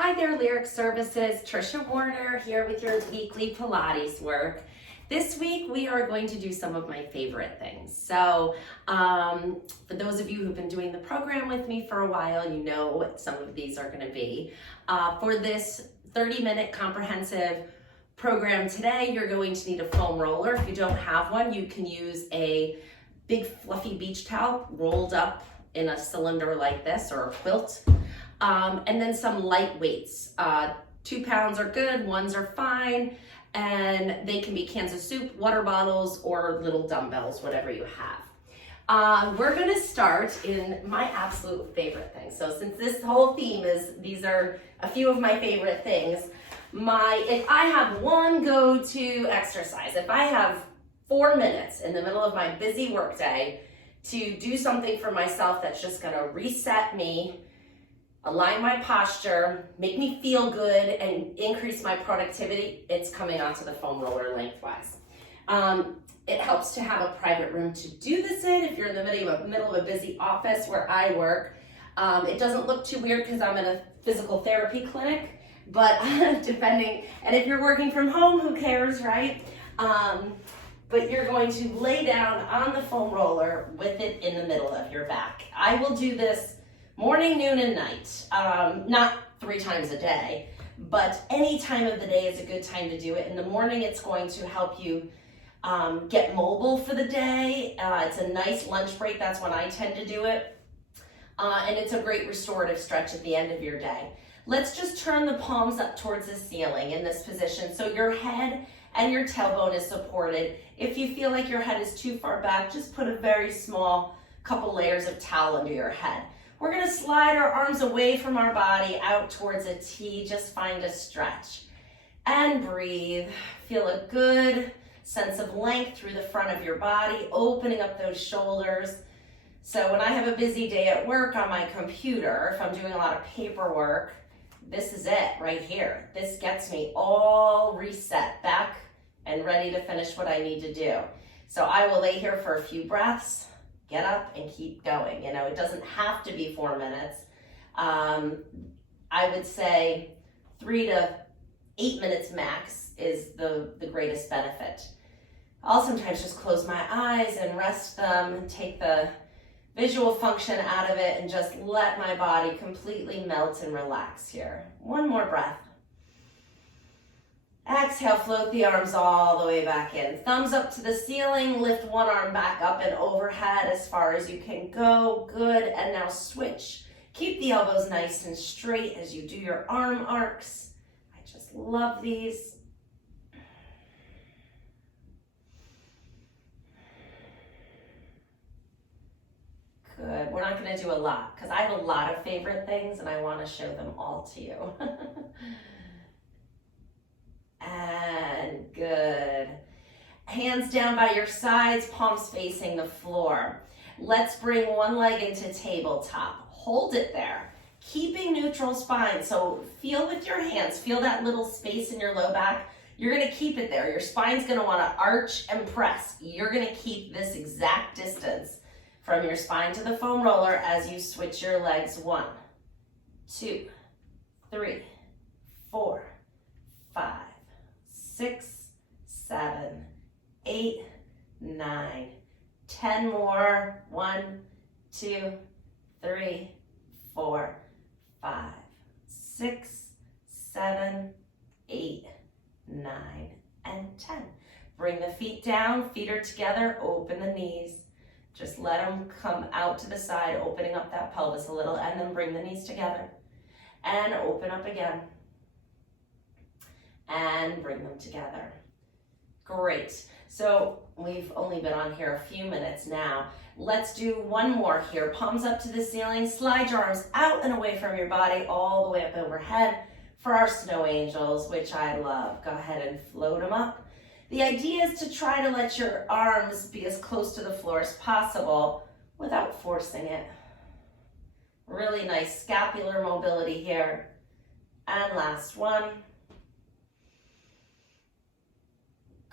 Hi there, Lyric Services. Trisha Warner here with your weekly Pilates work. This week we are going to do some of my favorite things. So for those of you who've been doing the program with me for a while, you know what some of these are going to be. For this 30-minute comprehensive program today, you're going to need a foam roller. If you don't have one, you can use a big fluffy beach towel rolled up in a cylinder like this or a quilt. And then some light weights. 2 pounds are good, 1s are fine, and they can be cans of soup, water bottles, or little dumbbells, whatever you have. We're gonna start in my absolute favorite thing. So since this whole theme is, these are a few of my favorite things, if I have one go-to exercise, if I have 4 minutes in the middle of my busy workday to do something for myself that's just gonna reset me, align my posture, make me feel good, and increase my productivity, it's coming onto the foam roller lengthwise. It helps to have a private room to do this in if you're in the middle of a busy office where I work. It doesn't look too weird because I'm in a physical therapy clinic, but depending, and if you're working from home, who cares, right? But you're going to lay down on the foam roller with it in the middle of your back. I will do this morning, noon, and night. Not 3 times a day, but any time of the day is a good time to do it. In the morning, it's going to help you get mobile for the day. It's a nice lunch break. That's when I tend to do it. And it's a great restorative stretch at the end of your day. Let's just turn the palms up towards the ceiling in this position so your head and your tailbone is supported. If you feel like your head is too far back, just put a very small couple layers of towel under your head. We're gonna slide our arms away from our body out towards a T. Just find a stretch and breathe. Feel a good sense of length through the front of your body, opening up those shoulders. So when I have a busy day at work on my computer, if I'm doing a lot of paperwork, this is it right here. This gets me all reset back and ready to finish what I need to do. So I will lay here for a few breaths, get up and keep going. You know, it doesn't have to be 4 minutes. I would say 3 to 8 minutes max is the greatest benefit. I'll sometimes just close my eyes and rest them and take the visual function out of it and just let my body completely melt and relax here. One more breath. Exhale, float the arms all the way back in. Thumbs up to the ceiling, lift one arm back up and overhead as far as you can go. Good, and now switch. Keep the elbows nice and straight as you do your arm arcs. I just love these. Good, we're not gonna do a lot because I have a lot of favorite things and I wanna show them all to you. And good. Hands down by your sides, palms facing the floor. Let's bring one leg into tabletop. Hold it there. Keeping neutral spine. So feel with your hands, feel that little space in your low back. You're gonna keep it there. Your spine's gonna wanna arch and press. You're gonna keep this exact distance from your spine to the foam roller as you switch your legs. 1, 2, 3, 4, 5, 6, 7, 8, 9, 10 more. 1, 2, 3, 4, 5, 6, 7, 8, 9, and 10. Bring the feet down, feet are together, open the knees. Just let them come out to the side, opening up that pelvis a little, and then bring the knees together. And open up again. And bring them together. Great. So we've only been on here a few minutes now. Let's do one more here. Palms up to the ceiling. Slide your arms out and away from your body, all the way up overhead for our snow angels, which I love. Go ahead and float them up. The idea is to try to let your arms be as close to the floor as possible without forcing it. Really nice scapular mobility here. And last one.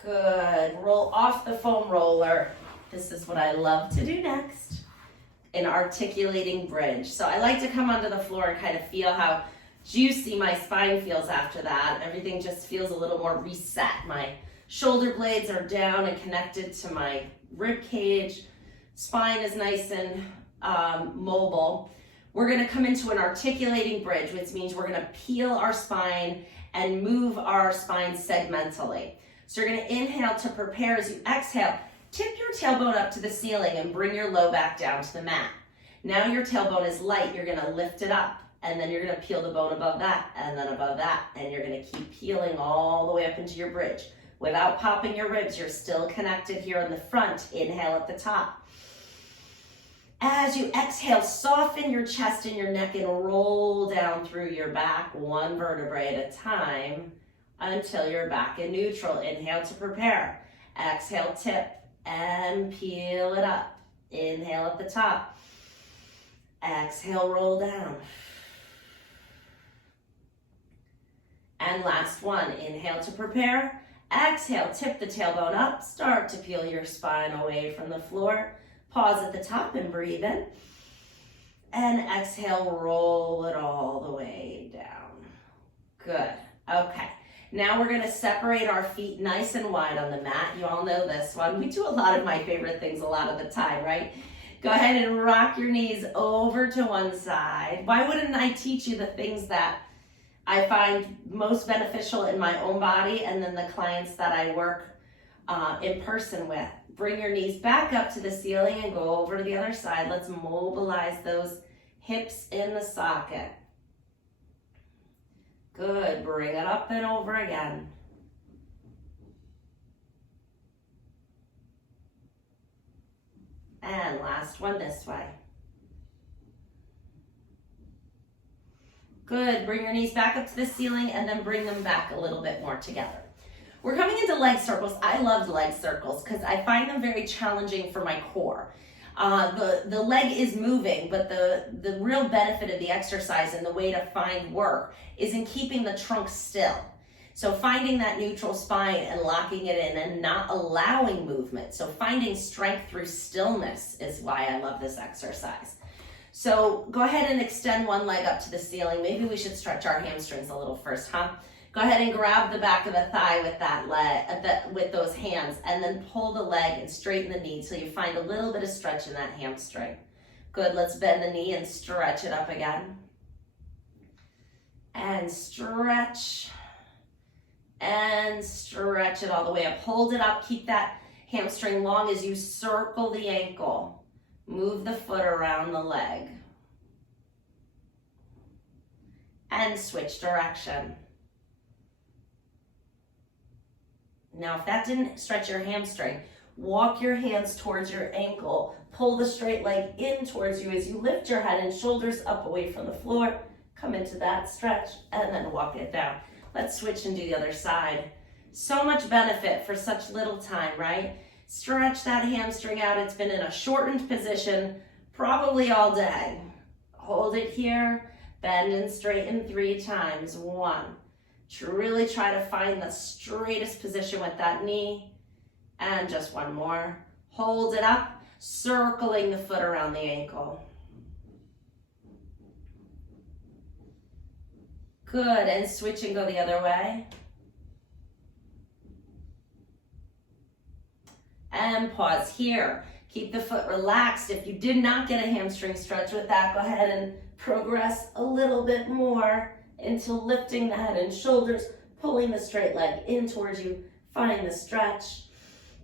Good. Roll off the foam roller. This is what I love to do next. An articulating bridge. So I like to come onto the floor and kind of feel how juicy my spine feels after that. Everything just feels a little more reset. My shoulder blades are down and connected to my rib cage. Spine is nice and mobile. We're gonna come into an articulating bridge, which means we're gonna peel our spine and move our spine segmentally. So you're gonna inhale to prepare. As you exhale, tip your tailbone up to the ceiling and bring your low back down to the mat. Now your tailbone is light, you're gonna lift it up, and then you're gonna peel the bone above that, and then above that, and you're gonna keep peeling all the way up into your bridge. Without popping your ribs, you're still connected here in the front. Inhale at the top. As you exhale, soften your chest and your neck and roll down through your back, one vertebrae at a time, until you're back in neutral. Inhale to prepare. Exhale, tip, and peel it up. Inhale at the top. Exhale, roll down. And last one, inhale to prepare. Exhale, tip the tailbone up. Start to peel your spine away from the floor. Pause at the top and breathe in. And exhale, roll it all the way down. Good. Okay. Now we're gonna separate our feet nice and wide on the mat. You all know this one. We do a lot of my favorite things a lot of the time, right? Go ahead and rock your knees over to one side. Why wouldn't I teach you the things that I find most beneficial in my own body and then the clients that I work in person with? Bring your knees back up to the ceiling and go over to the other side. Let's mobilize those hips in the socket. Good, bring it up and over again. And last one this way. Good, bring your knees back up to the ceiling and then bring them back a little bit more together. We're coming into leg circles. I love leg circles because I find them very challenging for my core. The leg is moving, but the real benefit of the exercise and the way to find work is in keeping the trunk still. So finding that neutral spine and locking it in and not allowing movement. So finding strength through stillness is why I love this exercise. So go ahead and extend one leg up to the ceiling. Maybe we should stretch our hamstrings a little first, huh? Go ahead and grab the back of the thigh with that leg, with those hands, and then pull the leg and straighten the knee till you find a little bit of stretch in that hamstring. Good, let's bend the knee and stretch it up again. And stretch it all the way up. Hold it up, keep that hamstring long as you circle the ankle. Move the foot around the leg. And switch direction. Now, if that didn't stretch your hamstring, walk your hands towards your ankle. Pull the straight leg in towards you as you lift your head and shoulders up away from the floor. Come into that stretch and then walk it down. Let's switch and do the other side. So much benefit for such little time, right? Stretch that hamstring out. It's been in a shortened position probably all day. Hold it here. Bend and straighten 3 times. 1. To really try to find the straightest position with that knee. And just 1 more. Hold it up, circling the foot around the ankle. Good, and switch and go the other way. And pause here. Keep the foot relaxed. If you did not get a hamstring stretch with that, go ahead and progress a little bit more until lifting the head and shoulders, pulling the straight leg in towards you. Find the stretch.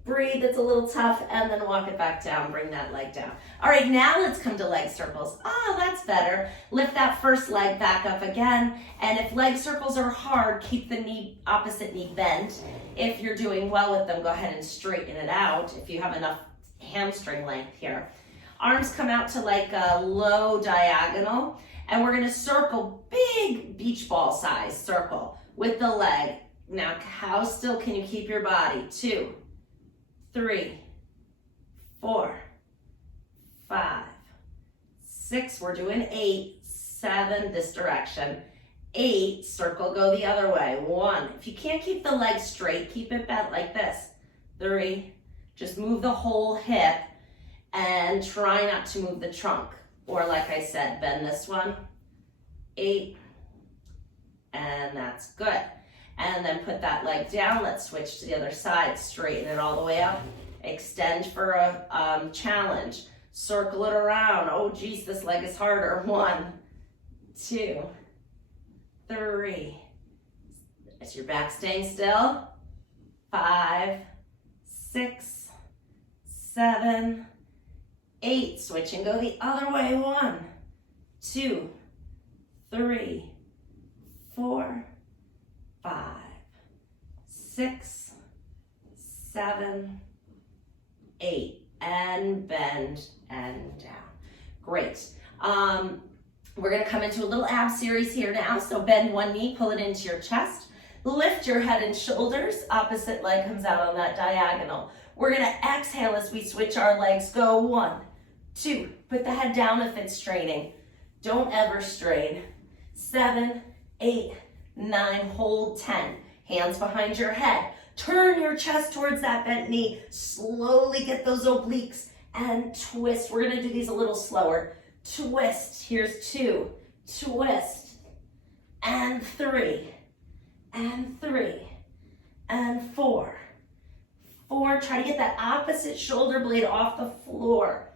Breathe, it's a little tough, and then walk it back down. Bring that leg down. All right, now let's come to leg circles. Oh, that's better. Lift that first leg back up again. And if leg circles are hard, keep the knee, opposite knee bent. If you're doing well with them, go ahead and straighten it out if you have enough hamstring length here. Arms come out to like a low diagonal, and we're gonna circle, big beach ball size circle with the leg. Now, how still can you keep your body? 2, 3, 4, 5, 6, we're doing 8, 7, this direction, 8, circle, go the other way, 1. If you can't keep the leg straight, keep it bent like this. 3, just move the whole hip and try not to move the trunk. Or like I said, bend this one. 8, and that's good. And then put that leg down. Let's switch to the other side. Straighten it all the way up. Extend for a challenge. Circle it around. Oh, geez, this leg is harder. 1, 2, 3. Is your back staying still? 5, 6, 7, 8. Switch and go the other way. 1, 2, 3, 4, 5, 6, 7, 8. And bend and down. Great. We're going to come into a little ab series here now. So bend one knee, pull it into your chest. Lift your head and shoulders. Opposite leg comes out on that diagonal. We're going to exhale as we switch our legs. Go 1, 2. Put the head down if it's straining. Don't ever strain. 7, 8, 9. Hold 10. Hands behind your head. Turn your chest towards that bent knee. Slowly get those obliques and twist. We're going to do these a little slower. Twist. Here's 2. Twist. And 3. And 3. And 4. 4. Try to get that opposite shoulder blade off the floor.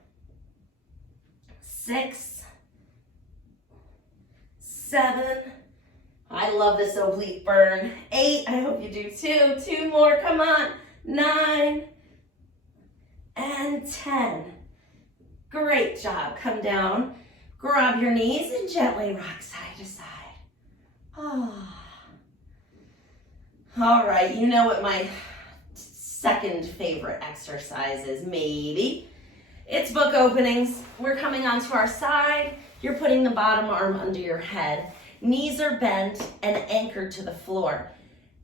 6. 7. I love this oblique burn. 8, I hope you do too. 2 more, come on. 9 and 10. Great job. Come down, grab your knees and gently rock side to side. Oh. All right, you know what my second favorite exercise is, maybe. It's book openings. We're coming onto our side. You're putting the bottom arm under your head. Knees are bent and anchored to the floor.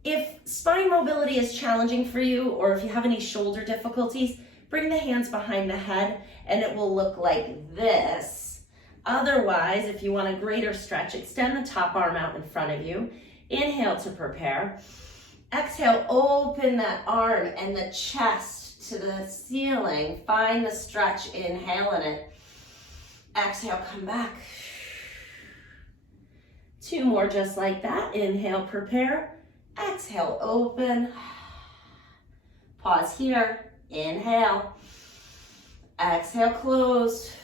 If spine mobility is challenging for you, or if you have any shoulder difficulties, bring the hands behind the head and it will look like this. Otherwise, if you want a greater stretch, extend the top arm out in front of you. Inhale to prepare. Exhale, open that arm and the chest to the ceiling. Find the stretch, inhale in it. Exhale, come back. 2 more just like that. Inhale, prepare. Exhale, open. Pause here. Inhale. Exhale, close.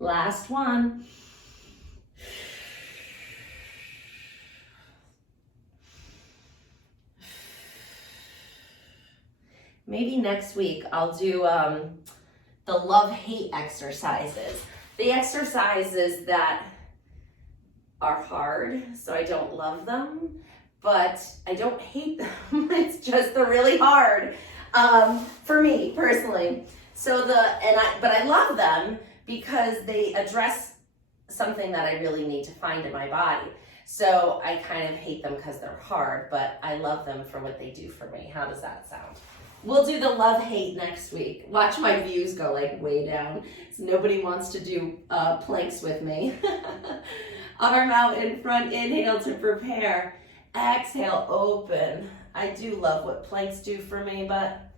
Last one. Maybe next week I'll do the love-hate exercises. The exercises that are hard, so I don't love them, but I don't hate them. It's just they're really hard for me personally. So but I love them because they address something that I really need to find in my body. So I kind of hate them because they're hard, but I love them for what they do for me. How does that sound? We'll do the love-hate next week. Watch my views go like way down. So nobody wants to do planks with me. Arm out in front, inhale to prepare. Exhale, open. I do love what planks do for me, but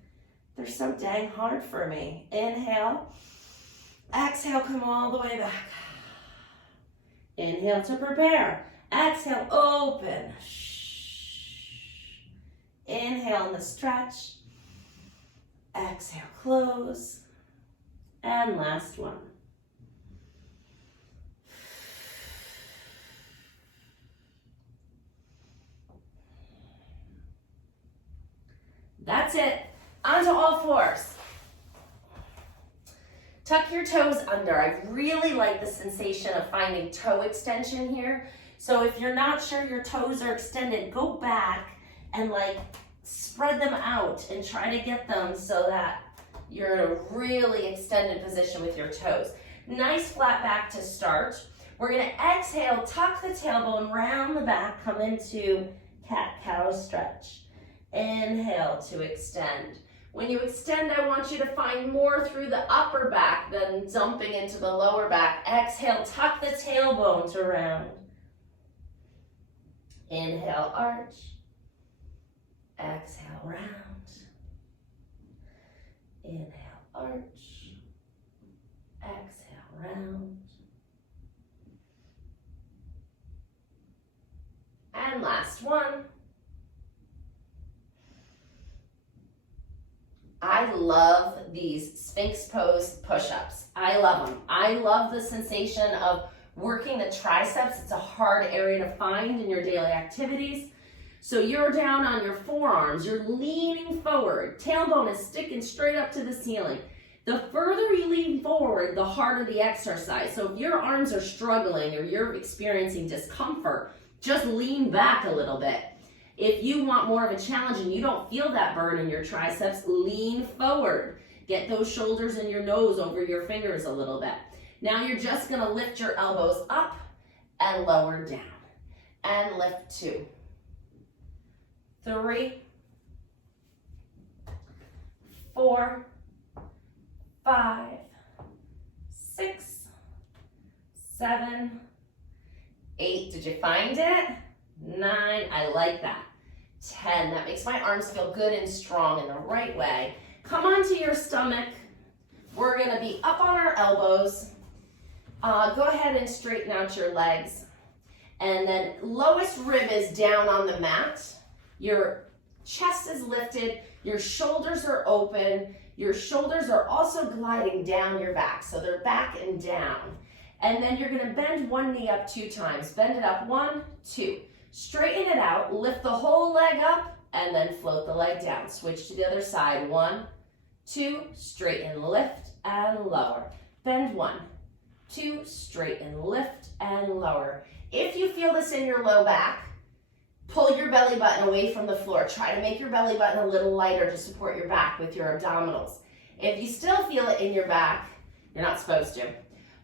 they're so dang hard for me. Inhale. Exhale, come all the way back. Inhale to prepare. Exhale, open. Inhale in the stretch. Exhale, close. And last one. That's it. Onto all fours. Tuck your toes under. I really like the sensation of finding toe extension here. So if you're not sure your toes are extended, go back and like spread them out and try to get them so that you're in a really extended position with your toes. Nice flat back to start. We're gonna exhale, tuck the tailbone, round the back, come into cat-cow stretch. Inhale to extend. When you extend, I want you to find more through the upper back than dumping into the lower back. Exhale, tuck the tailbone to round. Inhale, arch. Exhale, round. Inhale, arch. Exhale, round. And last one. I love these Sphynx pose push-ups. I love them. I love the sensation of working the triceps. It's a hard area to find in your daily activities. So you're down on your forearms, you're leaning forward, tailbone is sticking straight up to the ceiling. The further you lean forward, the harder the exercise. So if your arms are struggling or you're experiencing discomfort, just lean back a little bit. If you want more of a challenge and you don't feel that burn in your triceps, lean forward. Get those shoulders and your nose over your fingers a little bit. Now you're just gonna lift your elbows up and lower down. And lift 2, 3, 4, 5, 6, 7, 8. Did you find it? 9. I like that. 10. That makes my arms feel good and strong in the right way. Come onto your stomach. We're going to be up on our elbows. Go ahead and straighten out your legs. And then lowest rib is down on the mat. Your chest is lifted. Your shoulders are open. Your shoulders are also gliding down your back. So they're back and down. And then you're going to bend one knee up 2 times. Bend it up 1, 2. Straighten it out. Lift the whole leg up and then float the leg down. Switch to the other side. 1, 2. Straighten, lift, and lower. Bend 1, 2. Straighten, lift, and lower. If you feel this in your low back, pull your belly button away from the floor. Try to make your belly button a little lighter to support your back with your abdominals. If you still feel it in your back, you're not supposed to.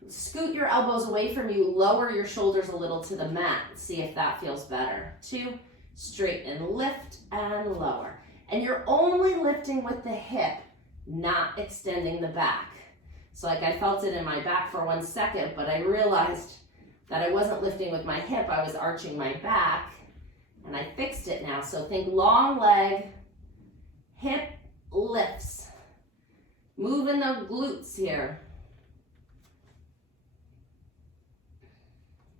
Scoot your elbows away from you. Lower your shoulders a little to the mat. See if that feels better. 2, straighten, lift, and lower. And you're only lifting with the hip, not extending the back. So like I felt it in my back for 1 second, but I realized that I wasn't lifting with my hip. I was arching my back. And I fixed it now. So think long leg, hip lifts. Moving the glutes here.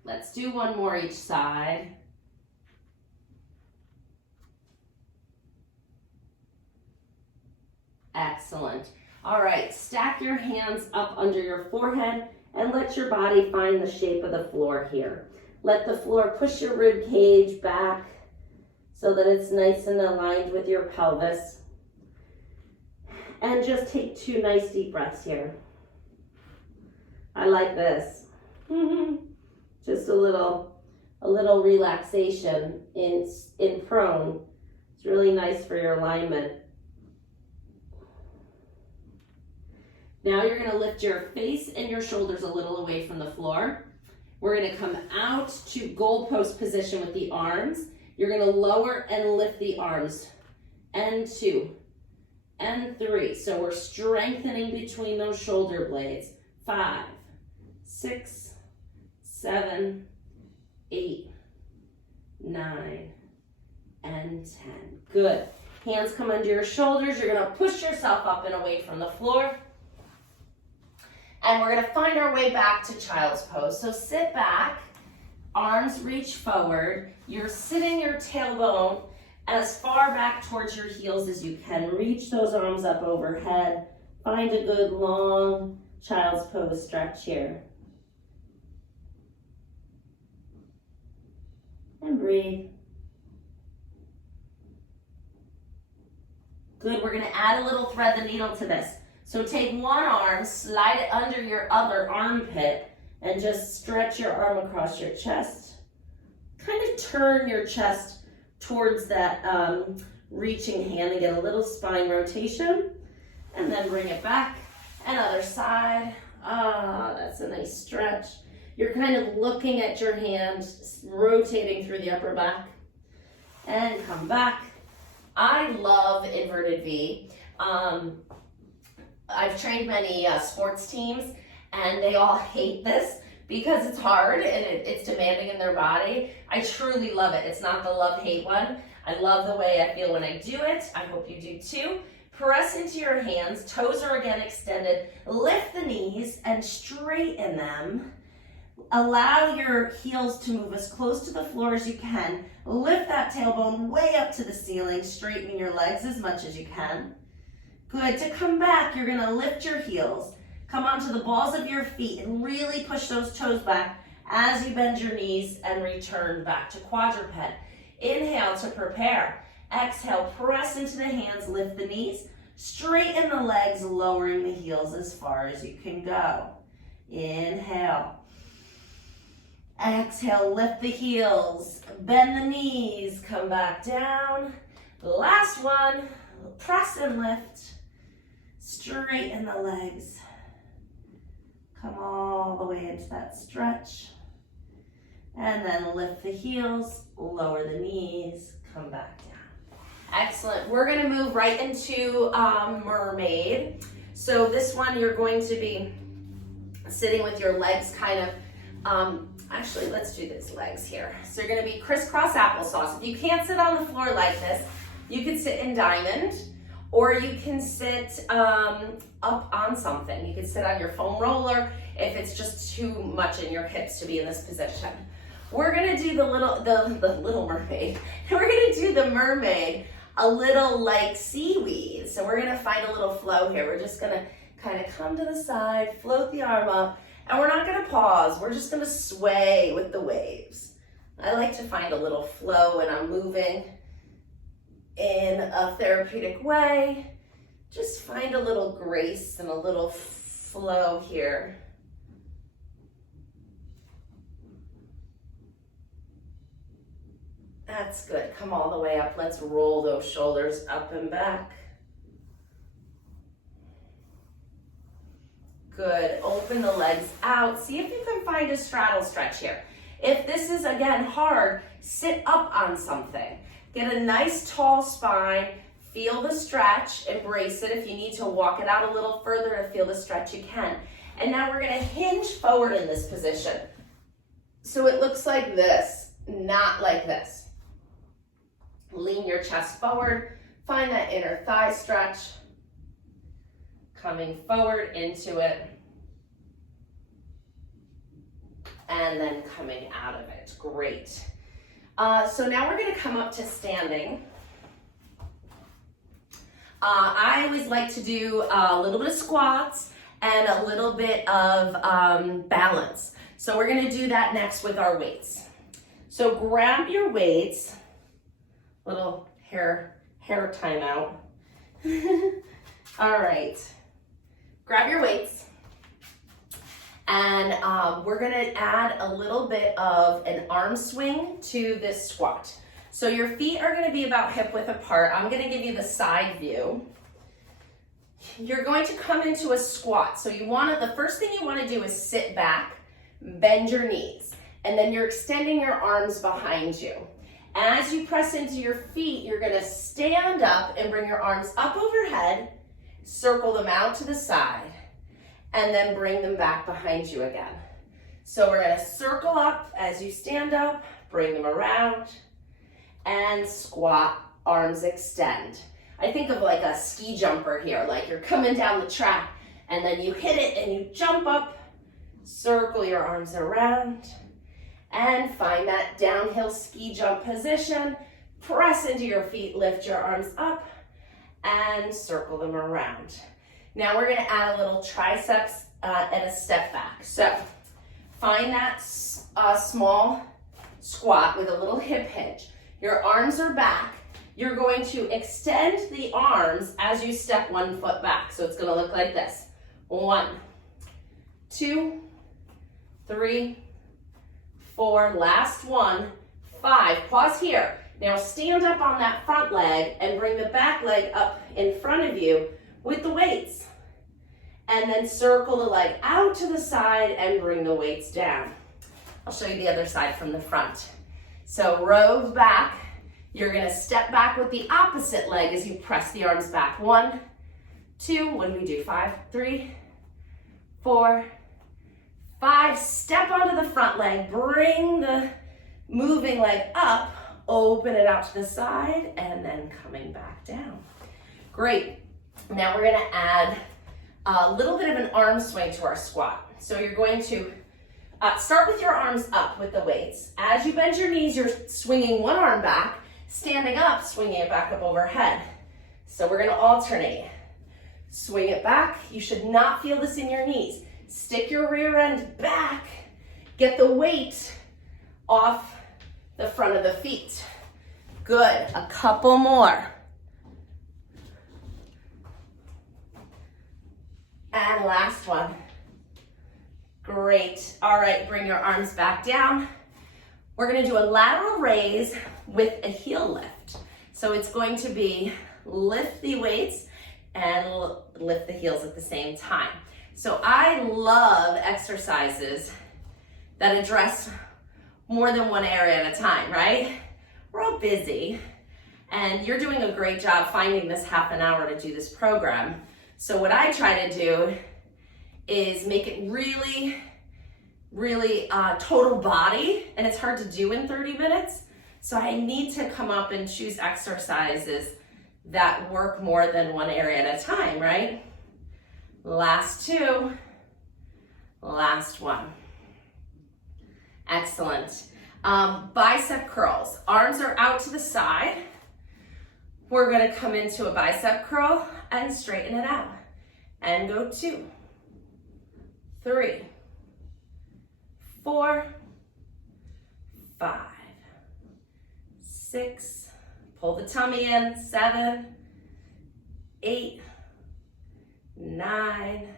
Let's do one more each side. Excellent. All right, stack your hands up under your forehead and let your body find the shape of the floor here. Let the floor push your rib cage back so that it's nice and aligned with your pelvis. And just take 2 nice deep breaths here. I like this. Just a little relaxation in prone. It's really nice for your alignment. Now you're going to lift your face and your shoulders a little away from the floor. We're going to come out to goalpost position with the arms. You're going to lower and lift the arms. And 2, and 3. So we're strengthening between those shoulder blades. 5, 6, 7, 8, 9, and 10. Good. Hands come under your shoulders. You're going to push yourself up and away from the floor. And we're going to find our way back to child's pose. So sit back, arms reach forward. You're sitting your tailbone as far back towards your heels as you can. Reach those arms up overhead. Find a good long child's pose stretch here. And breathe. Good, we're going to add a little thread the needle to this. So take one arm, slide it under your other armpit, and just stretch your arm across your chest. Kind of turn your chest towards that reaching hand and get a little spine rotation. And then bring it back. And other side. Ah, that's a nice stretch. You're kind of looking at your hand, rotating through the upper back. And come back. I love inverted V. I've trained many sports teams, and they all hate this because it's hard and it's demanding in their body. I truly love it. It's not the love-hate one. I love the way I feel when I do it. I hope you do too. Press into your hands. Toes are again extended. Lift the knees and straighten them. Allow your heels to move as close to the floor as you can. Lift that tailbone way up to the ceiling. Straighten your legs as much as you can. Good. To come back, you're going to lift your heels. Come onto the balls of your feet and really push those toes back as you bend your knees and return back to quadruped. Inhale to prepare. Exhale, press into the hands, lift the knees. Straighten the legs, lowering the heels as far as you can go. Inhale. Exhale, lift the heels, bend the knees, come back down. Last one, press and lift. Straighten the legs. Come all the way into that stretch. And then lift the heels, lower the knees, come back down. Excellent. We're going to move right into Mermaid. So this one, you're going to be sitting with your legs kind of, actually, let's do these legs here. So you're going to be crisscross applesauce. If you can't sit on the floor like this, you can sit in diamond, or you can sit up on something. You can sit on your foam roller if it's just too much in your hips to be in this position. We're going to do the little mermaid. We're going to do the mermaid a little like seaweed. So we're going to find a little flow here. We're just going to kind of come to the side, float the arm up, and we're not going to pause. We're just going to sway with the waves. I like to find a little flow when I'm moving in a therapeutic way. Just find a little grace and a little flow here. That's good. Come all the way up. Let's roll those shoulders up and back. Good. Open the legs out. See if you can find a straddle stretch here. If this is, again, hard, sit up on something. Get a nice tall spine. Feel the stretch. Embrace it. If you need to walk it out a little further to feel the stretch, you can. And now we're going to hinge forward in this position. So it looks like this, not like this. Lean your chest forward. Find that inner thigh stretch. Coming forward into it. And then coming out of it. Great. So now we're going to come up to standing. I always like to do a little bit of squats and a little bit of balance. So we're going to do that next with our weights. So grab your weights. Little hair timeout. All right. Grab your weights. And we're going to add a little bit of an arm swing to this squat. So your feet are going to be about hip width apart. I'm going to give you the side view. You're going to come into a squat. So the first thing you want to do is sit back, bend your knees, and then you're extending your arms behind you. As you press into your feet, you're going to stand up and bring your arms up overhead, circle them out to the side, and then bring them back behind you again. So we're going to circle up as you stand up, bring them around, and squat, arms extend. I think of like a ski jumper here, like you're coming down the track, and then you hit it and you jump up, circle your arms around, and find that downhill ski jump position. Press into your feet, lift your arms up, and circle them around. Now we're going to add a little triceps and a step back. So find that small squat with a little hip hinge. Your arms are back. You're going to extend the arms as you step 1 foot back. So it's going to look like this. 1, 2, 3, 4, last one, 5. Pause here. Now stand up on that front leg and bring the back leg up in front of you with the weights. And then circle the leg out to the side and bring the weights down. I'll show you the other side from the front. So row back. You're going to step back with the opposite leg as you press the arms back. 1, 2, what do we do? 5, 3, 4, 5. Step onto the front leg. Bring the moving leg up. Open it out to the side and then coming back down. Great. Now we're going to add a little bit of an arm swing to our squat. So you're going to Start with your arms up with the weights. As you bend your knees, you're swinging one arm back, standing up, swinging it back up overhead. So we're gonna alternate. Swing it back. You should not feel this in your knees. Stick your rear end back. Get the weight off the front of the feet. Good, a couple more. And last one. Great. All right, bring your arms back down. We're gonna do a lateral raise with a heel lift. So it's going to be lift the weights and lift the heels at the same time. So I love exercises that address more than one area at a time, right? We're all busy, and you're doing a great job finding this half an hour to do this program. So what I try to do is make it really total body, and it's hard to do in 30 minutes. So I need to come up and choose exercises that work more than one area at a time, right? Last two, last one. Excellent. Bicep curls. Arms are out to the side. We're gonna come into a bicep curl and straighten it out. And go 2, 3, 4, 5, 6, pull the tummy in, 7, 8, 9,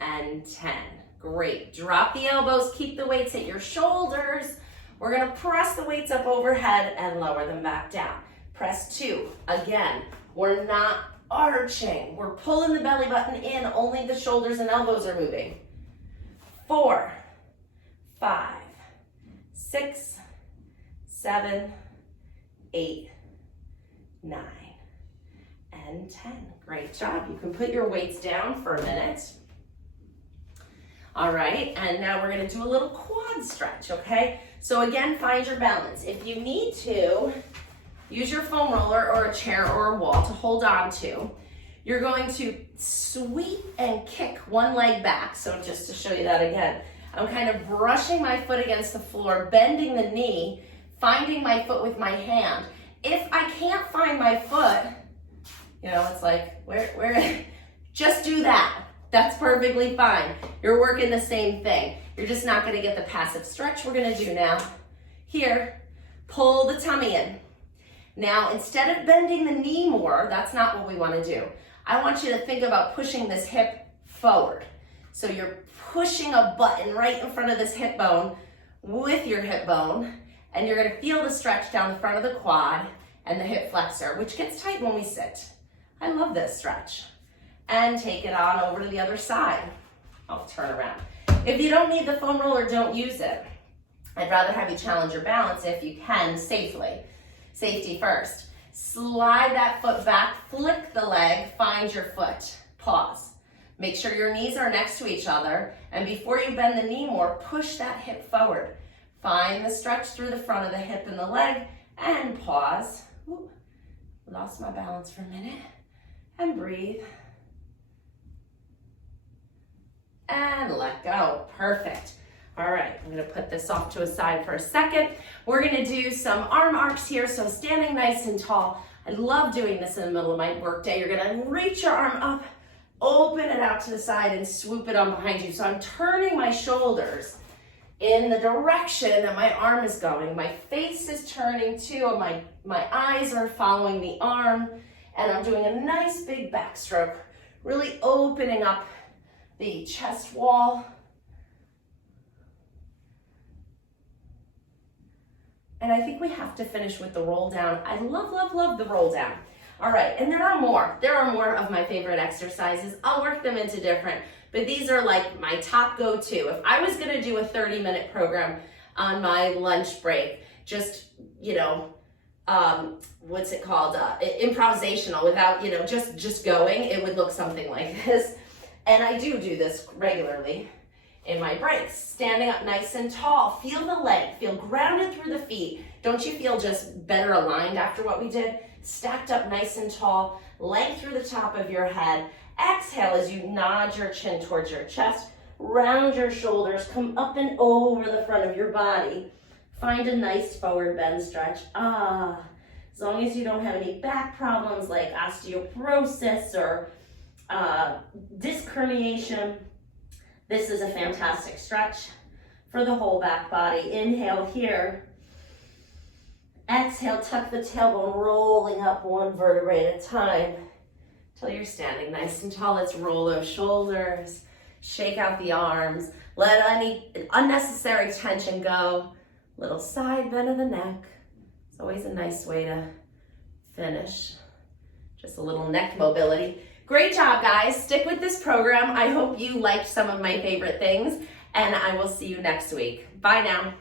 and 10. Great. Drop the elbows, keep the weights at your shoulders. We're gonna press the weights up overhead and lower them back down. Press 2. Again, we're not arching. We're pulling the belly button in, only the shoulders and elbows are moving. 4, 5, 6, 7, 8, 9, and 10. Great job. You can put your weights down for a minute. All right, and now we're gonna do a little quad stretch, okay? So again, find your balance. If you need to, use your foam roller or a chair or a wall to hold on to. You're going to sweep and kick one leg back. So just to show you that again, I'm kind of brushing my foot against the floor, bending the knee, finding my foot with my hand. If I can't find my foot, you know, it's like, where, just do that. That's perfectly fine. You're working the same thing. You're just not gonna get the passive stretch we're gonna do now. Here, pull the tummy in. Now, instead of bending the knee more, that's not what we wanna do. I want you to think about pushing this hip forward. So you're pushing a button right in front of this hip bone with your hip bone, and you're gonna feel the stretch down the front of the quad and the hip flexor, which gets tight when we sit. I love this stretch. And take it on over to the other side. I'll turn around. If you don't need the foam roller, don't use it. I'd rather have you challenge your balance if you can safely. Safety first. Slide that foot back, flick the leg, find your foot. Pause. Make sure your knees are next to each other, and before you bend the knee more, push that hip forward. Find the stretch through the front of the hip and the leg, and pause. Ooh, lost my balance for a minute. And breathe. And let go. Perfect. All right, I'm gonna put this off to a side for a second. We're gonna do some arm arcs here, so standing nice and tall. I love doing this in the middle of my workday. You're gonna reach your arm up, open it out to the side, and swoop it on behind you. So I'm turning my shoulders in the direction that my arm is going. My face is turning too, my eyes are following the arm, and I'm doing a nice big backstroke, really opening up the chest wall. And I think we have to finish with the roll down. I love, love, love the roll down. All right, and there are more. There are more of my favorite exercises. I'll work them into different, but these are like my top go-to. If I was gonna do a 30-minute program on my lunch break, just, you know, what's it called? Improvisational, without, you know, just going, it would look something like this. And I do this regularly in my breaks. Standing up nice and tall. Feel the leg. Feel grounded through the feet. Don't you feel just better aligned after what we did? Stacked up nice and tall. Length through the top of your head. Exhale as you nod your chin towards your chest. Round your shoulders, come up and over the front of your body. Find a nice forward bend stretch. As long as you don't have any back problems like osteoporosis or disc herniation, this is a fantastic stretch for the whole back body. Inhale here. Exhale, tuck the tailbone, rolling up one vertebrae at a time till you're standing nice and tall. Let's roll those shoulders, shake out the arms, let any unnecessary tension go. Little side bend of the neck. It's always a nice way to finish. Just a little neck mobility. Great job, guys. Stick with this program. I hope you liked some of my favorite things, and I will see you next week. Bye now.